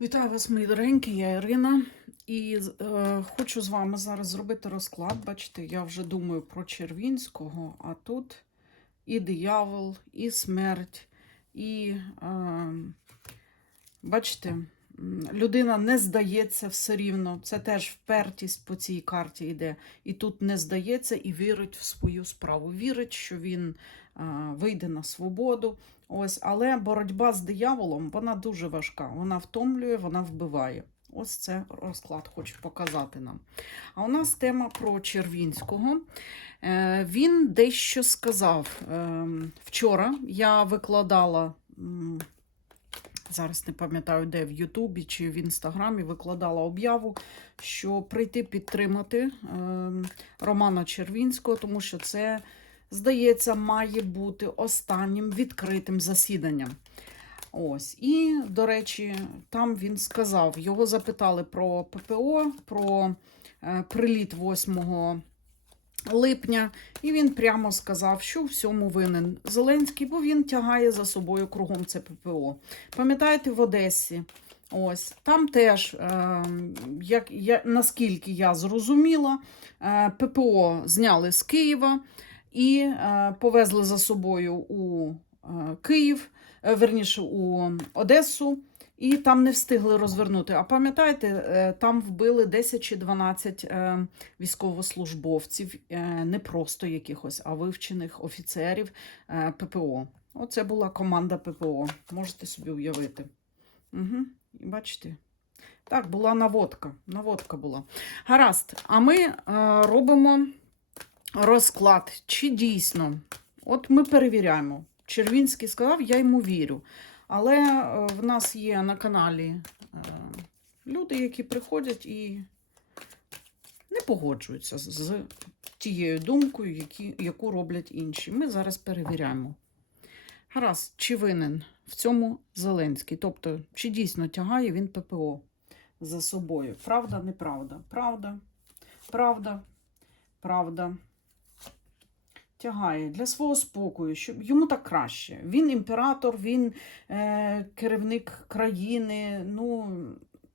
Вітаю вас, мої дорогенькі, я Ірина. І е, хочу з вами зараз зробити розклад. Бачите, я вже думаю про Червінського, а тут і диявол, і смерть, і е, бачите, людина не здається все рівно. Це теж впертість по цій карті йде. І тут не здається і вірить в свою справу. Вірить, що він е, вийде на свободу. Ось, але боротьба з дияволом вона дуже важка. Вона втомлює, вона вбиває. Ось це розклад хочу показати нам. А у нас тема про Червінського. Е, Він дещо сказав е, вчора. Я викладала. Зараз не пам'ятаю, де в Ютубі чи в Інстаграмі викладала об'яву, що прийти підтримати е, Романа Червінського, тому що це здається, має бути останнім відкритим засіданням. Ось. І, до речі, там він сказав: його запитали про ППО, про е, приліт 8 липня, і він прямо сказав, що в всьому винен Зеленський, бо він тягає за собою кругом це ППО. Пам'ятаєте, в Одесі? Ось там теж, е, як я, наскільки я зрозуміла, е, ППО зняли з Києва і е, повезли за собою у е, Київ, е, верніше у Одесу, і там не встигли розвернути. А пам'ятаєте, там вбили 10 чи 12 е, військовослужбовців, не просто якихось, а вивчених офіцерів ППО. Оце була команда ППО. Можете собі уявити. Угу. Бачите? Так, була наводка. Наводка була. Гаразд, а ми робимо розклад, чи дійсно. От ми перевіряємо. Червінський сказав, я йому вірю. Але е, в нас є на каналі е, люди, які приходять і не погоджуються з, тією думкою, які, яку роблять інші. Ми зараз перевіряємо. Гаразд, чи винен в цьому Зеленський? Тобто, чи дійсно тягає він ППО за собою? Правда, неправда? Правда, правда, правда тягає для свого спокою, щоб йому так краще. Він імператор, він е, керівник країни, ну,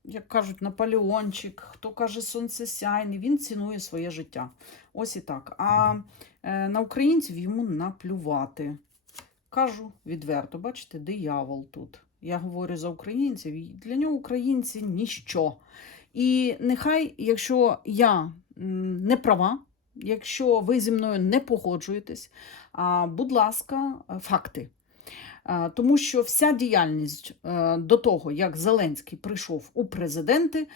як кажуть, Наполеончик, хто каже сонцесяйний, він цінує своє життя. Ось і так. А е, на українців йому наплювати. Кажу відверто, бачите, диявол тут. Я говорю за українців, і для нього українці ніщо. І нехай, якщо я не права, Якщо ви зі мною не погоджуєтесь, будь ласка, факти. А, Тому що вся діяльність е, до того, як Зеленський прийшов у президенти,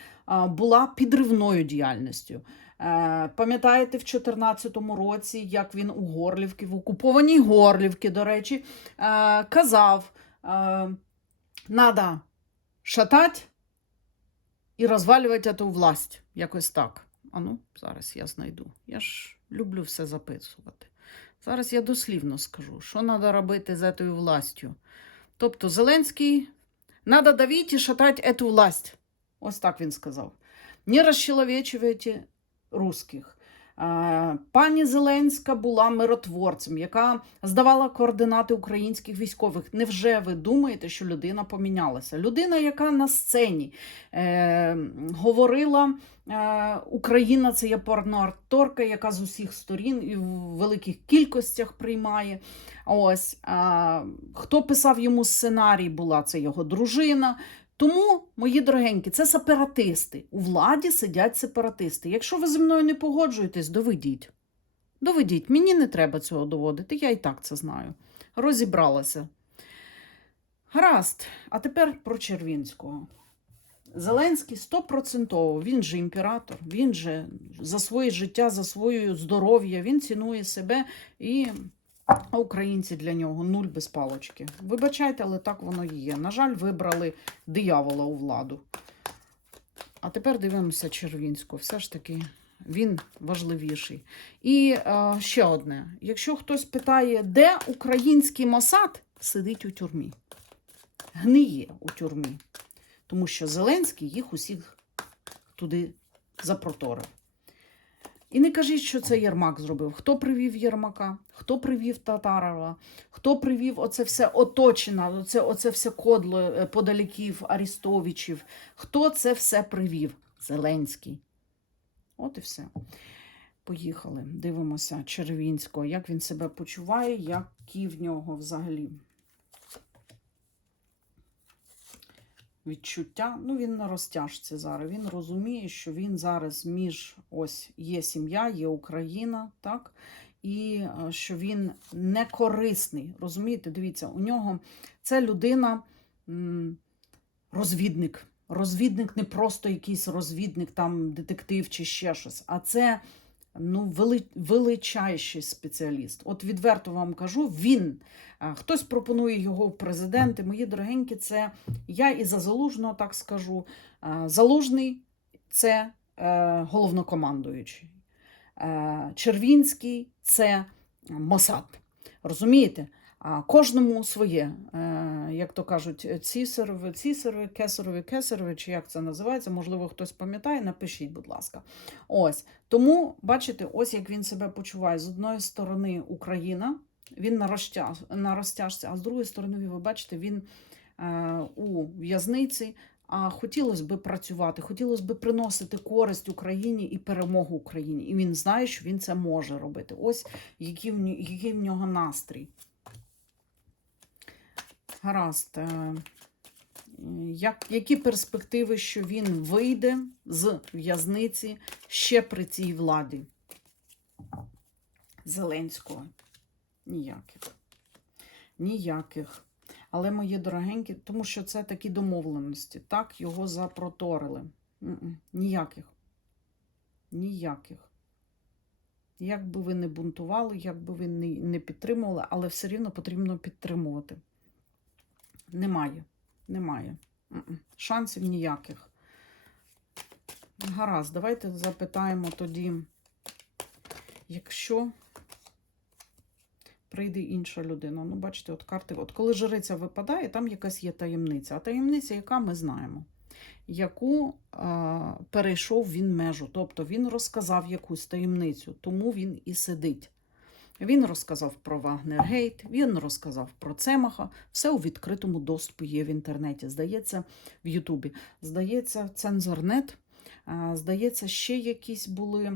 була підривною діяльністю. Е, Пам'ятаєте, в 2014 році, як він у Горлівці, в окупованій Горлівці, до речі, е, казав: треба шатати і розвалювати цю власть. Якось так. А ну, зараз я знайду. Я ж люблю все записувати. Зараз я дослівно скажу, що треба робити з цією властю. Тобто, Зеленський, треба давити і шатати цю власть. Ось так він сказав. Не розчеловечуйте русських. Пані Зеленська була миротворцем, яка здавала координати українських військових. Невже ви думаєте, що людина помінялася? Людина, яка на сцені е, говорила, е, Україна це є порноарторка, яка з усіх сторін і в великих кількостях приймає. Ось е, хто писав йому сценарій, була це його дружина. Тому, мої дорогенькі, це сепаратисти. У владі сидять сепаратисти. Якщо ви зі мною не погоджуєтесь, доведіть. Доведіть, мені не треба цього доводити, я і так це знаю. Розібралася. Гаразд, а тепер про Червінського. Зеленський стопроцентово, він же імператор, він же за своє життя, за своє здоров'я, він цінує себе і а українці для нього нуль без палочки. Вибачайте, але так воно і є. На жаль, вибрали диявола у владу. А тепер дивимося Червінську. Все ж таки він важливіший. І е, ще одне: якщо хтось питає, де український Мосад, сидить у тюрмі, гниє у тюрмі. Тому що Зеленський їх усіх туди запроторив. І не кажіть, що це Єрмак зробив. Хто привів Єрмака, хто привів Татарова, хто привів оце все оточена, оце, оце все кодло е, подаліків, Арістовичів. Хто це все привів? Зеленський. От і все. Поїхали. Дивимося Червінського, як він себе почуває, які в нього взагалі відчуття. Ну, він на розтяжці зараз. Він розуміє, що він зараз між ось є сім'я, є Україна, так? І е, що він не корисний. Розумієте, дивіться, у нього це людина розвідник. Розвідник не просто якийсь розвідник, там детектив чи ще щось, а це ну, величайший спеціаліст. От відверто вам кажу, він. Хтось пропонує його в президенти. Мої дорогенькі, це я і за залужного так скажу. Залужний це е, головнокомандуючий. Е, Червінський це Мосад. Розумієте? Кожному своє, е, як то кажуть, цісарові, цісарові, кесарові, кесарові, чи як це називається, можливо, хтось пам'ятає, напишіть, будь ласка. Ось. Тому, бачите, ось як він себе почуває. З одної сторони Україна, він на, розтяж, на розтяжці, а з другої сторони, ви бачите, він е, у в'язниці. А хотілося б працювати, хотілося б приносити користь Україні і перемогу Україні. І він знає, що він це може робити. Ось який в нього настрій. Гаразд. е, Як, які перспективи, що він вийде з в'язниці ще при цій владі Зеленського? Ніяких. Ніяких. Але, мої дорогенькі, тому що це такі домовленості. Так, його запроторили. Ніяких. Ніяких. Як би ви не бунтували, як би ви не, не підтримували, але все рівно потрібно підтримувати. Немає. Немає. Шансів ніяких. Гаразд, давайте запитаємо тоді, якщо прийде інша людина. Ну, бачите, от карти, от коли жриця випадає, там якась є таємниця. А таємниця, яка ми знаємо, яку а, перейшов він межу. Тобто він розказав якусь таємницю, тому він і сидить. Він розказав про Вагнергейт, він розказав про Цемаха. Все у відкритому доступі є в інтернеті. Здається, в Ютубі. Здається, цензорнет. Здається, ще якісь були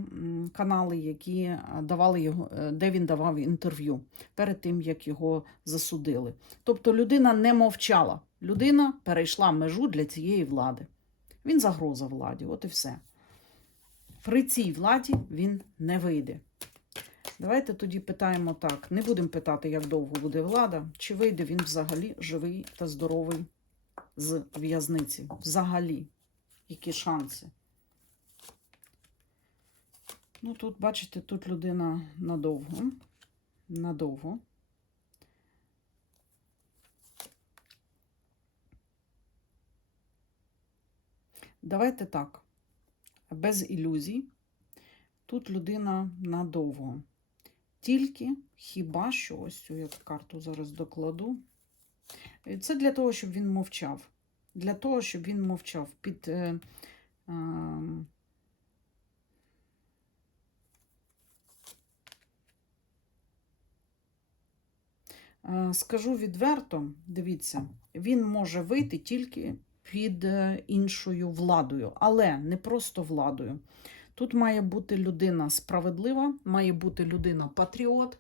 канали, які давали його, е, де він давав інтерв'ю перед тим, як його засудили. Тобто людина не мовчала. Людина перейшла межу для цієї влади. Він загроза владі, от і все. При цій владі він не вийде. Давайте тоді питаємо так. Не будемо питати, як довго буде влада, чи вийде він взагалі живий та здоровий з в'язниці. Взагалі, які шанси? Ну, тут, бачите, тут людина надовго. Надовго. Давайте так, без ілюзій. Тут людина надовго. Тільки хіба що, ось цю я карту зараз докладу. Е, Це для того, щоб він мовчав. Для того, щоб він мовчав під. Е, е, Е, Скажу відверто, дивіться, він може вийти тільки під е, іншою владою, але не просто владою. Тут має бути людина справедлива, має бути людина патріот,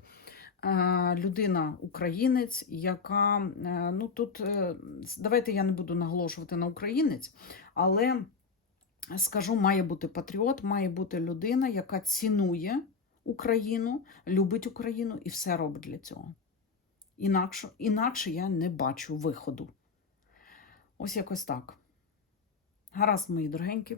е, людина українець, яка е, ну тут е, давайте я не буду наголошувати на українець, але скажу, має бути патріот, має бути людина, яка цінує Україну, любить Україну і все робить для цього. Інакше, інакше я не бачу виходу. Ось якось так. Гаразд, мої дорогенькі.